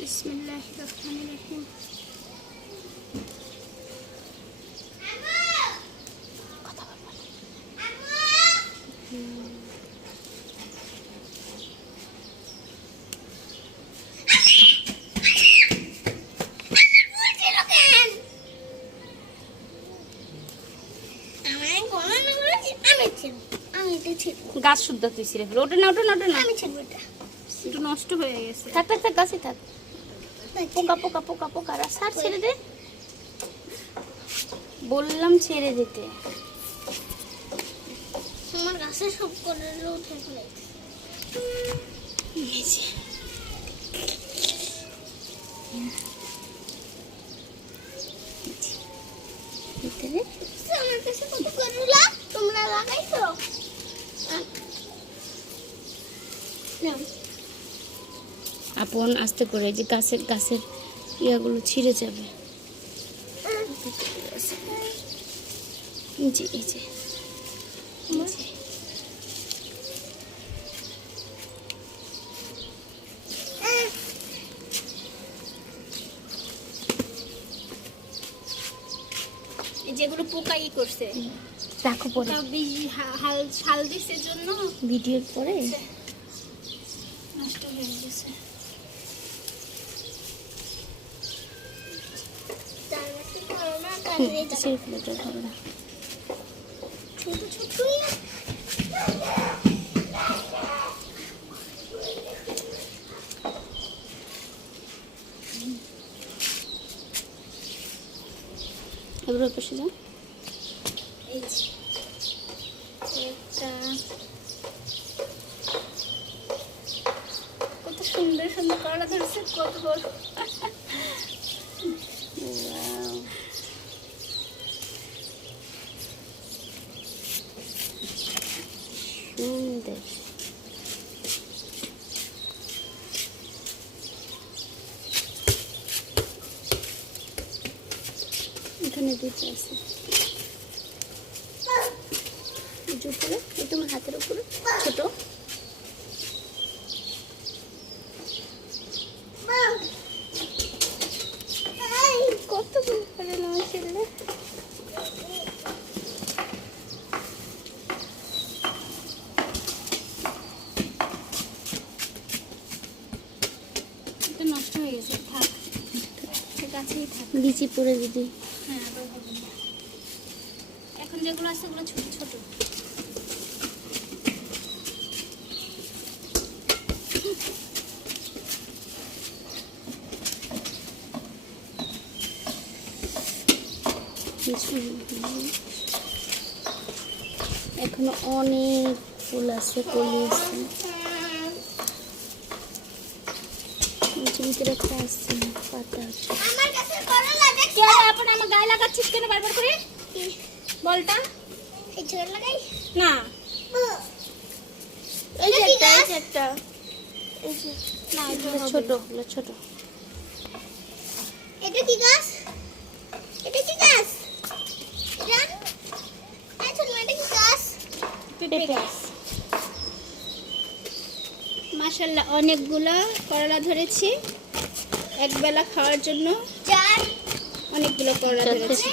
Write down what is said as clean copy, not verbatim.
বিসমিল্লাহিররহমানিররহিম। গাছ শুদ্ধ তুই ছিঁড়ে ফেল। ওটা না, ওটা না, ওটা না, আমি ছিড়ব এটা। একটু নষ্ট হয়ে গেছে। থাক থাক থাক, গাছে থাক। পোকা পোকা পোকা পোকা রাস্তা ছেড়ে দে, বললাম ছেড়ে দিতে। আমার গাছে সব করে উঠে ফেলে। আমার কাছে কত করলা তোমরা লাগাইছো? আপন আস্তে করে, যে গাছের গাছের ইয়াগুলো ছিঁড়ে যাবে। এই যে এই যে যেগুলো পোকা ই করছে, রাখো পরে, হাল দিছে জন্য ভিডিওর পরে নষ্ট হয়ে গেছে। ছোট ছোট এবার পাশে যাও। এই যে একটা কত সুন্দর সুন্দর কলা ধরেছে, কত বড়। সুন্দর। এখানে দুটো আছে, উপরে, এই তোমার হাতের উপরে ছোট। কত করে না ছেলে, এটা নষ্ট হয়ে গেছে। থাক, গাছেই থাক, বিচি পড়ে যদি। হ্যাঁ এখন যেগুলো আছে ওগুলো ছোট ছোট। এখনো অনেক ফুল আছে, কলি আছে, ভিতরে আছে পাতা আছে। আমার কাছে করলা দেখছো? আপন আমার গায়ে লাগাচ্ছিস কেন বারবার করে? বলটা এই ছোট লাগাই না, এই যে একটা, এই যে একটা, এই যে না এটা ছোট, ছোট। এটা কি গাছ? এটা কি গাছ? জান আচ্ছা, এটা কি গাছ? পেঁপে গাছ। মাশাআল্লাহ অনেকগুলা করলা ধরেছি, একবেলা খাওয়ার জন্য চার অনেকগুলো করলা ধরেছি।